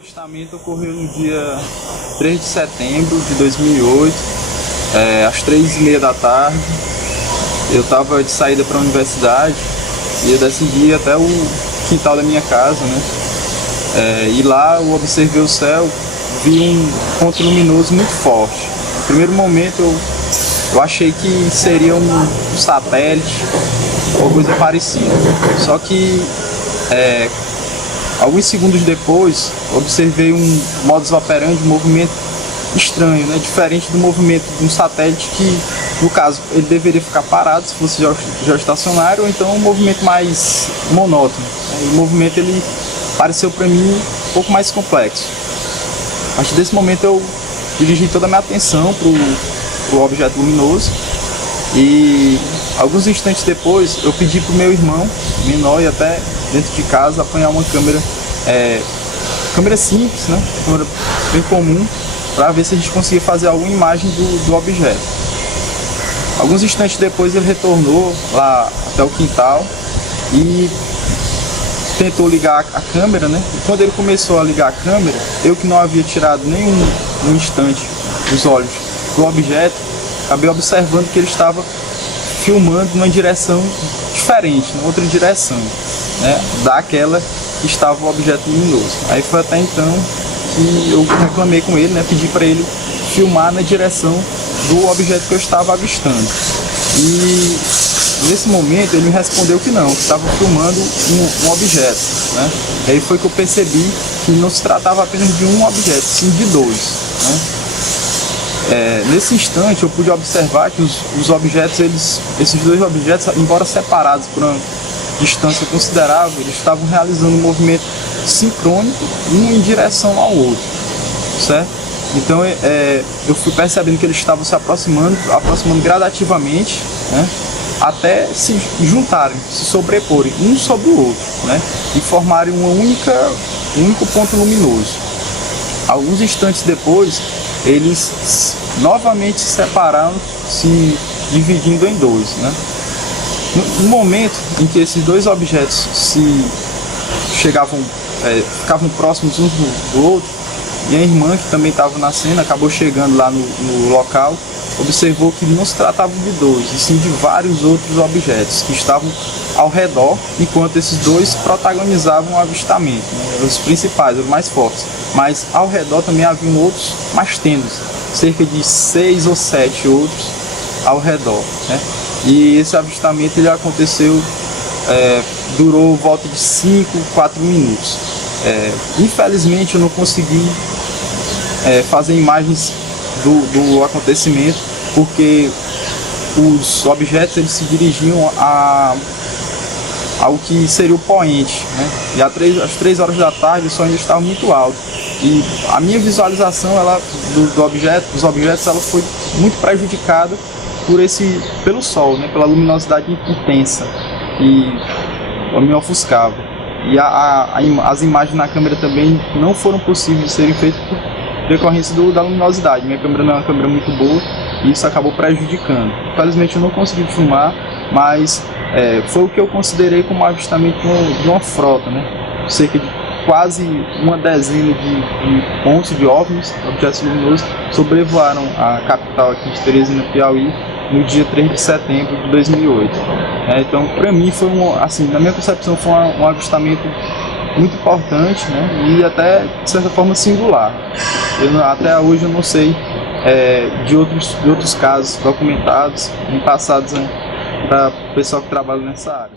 avistamento ocorreu no dia 3 de setembro de 2008, às 3h30 da tarde. Eu estava de saída para a universidade e eu decidi ir até o quintal da minha casa, né? E lá eu observei o céu, vi um ponto luminoso muito forte. No primeiro momento eu achei que seria um satélite ou coisa parecida. Só que alguns segundos depois, observei um modus operandi, um movimento estranho, né? Diferente do movimento de um satélite que, no caso, ele deveria ficar parado se fosse geoestacionário, ou então um movimento mais monótono. O movimento ele pareceu para mim um pouco mais complexo. A partir desse momento eu dirigi toda a minha atenção para o objeto luminoso e alguns instantes depois eu pedi para o meu irmão menor ir até dentro de casa apanhar uma câmera simples, né? Câmera bem comum, para ver se a gente conseguia fazer alguma imagem do objeto. Alguns instantes depois ele retornou lá até o quintal e tentou ligar a câmera, né? E quando ele começou a ligar a câmera, eu que não havia tirado nem um instante os olhos do objeto, acabei observando que ele estava filmando numa direção diferente, em outra direção, né? Daquela que estava o objeto luminoso. Aí foi até então que eu reclamei com ele, né? Pedi para ele filmar na direção do objeto que eu estava avistando. E nesse momento ele me respondeu que não, que estava filmando um objeto, né? Aí foi que eu percebi que não se tratava apenas de um objeto, sim de dois, né? Nesse instante eu pude observar que os objetos, esses dois objetos, embora separados por uma distância considerável, eles estavam realizando um movimento sincrônico, um em direção ao outro, certo? Então eu fui percebendo que eles estavam se aproximando gradativamente, né? Até se juntarem, se sobreporem um sobre o outro, né? E formarem um único ponto luminoso. Alguns instantes depois, eles novamente se separaram, se dividindo em dois, né? No momento em que esses dois objetos ficavam próximos uns do outro, minha irmã, que também estava na cena, acabou chegando lá no local, observou que não se tratava de dois, e sim de vários outros objetos que estavam ao redor, enquanto esses dois protagonizavam o avistamento, né? Os principais, os mais fortes. Mas ao redor também haviam outros mais tênues, cerca de 6 ou 7 outros ao redor, né? E esse avistamento ele aconteceu, durou volta de 4 minutos. Infelizmente eu não consegui fazer imagens do acontecimento, porque os objetos eles se dirigiam ao que seria o poente, né? E às 3 horas da tarde o sol ainda estava muito alto. E a minha visualização dos objetos ela foi muito prejudicada pelo sol, né? Pela luminosidade intensa que me ofuscava. E as imagens na câmera também não foram possíveis de serem feitas por decorrência da luminosidade. Minha câmera não é uma câmera muito boa e isso acabou prejudicando. Infelizmente eu não consegui filmar, mas foi o que eu considerei como avistamento de uma frota, né? Cerca de quase uma dezena de pontos de OVNIs, objetos luminosos, sobrevoaram a capital aqui de Teresina, Piauí, no dia 3 de setembro de 2008. Então, para mim, foi na minha concepção, foi um avistamento muito importante, né? E até, de certa forma, singular. Até hoje eu não sei de outros casos documentados, passados, né, para o pessoal que trabalha nessa área.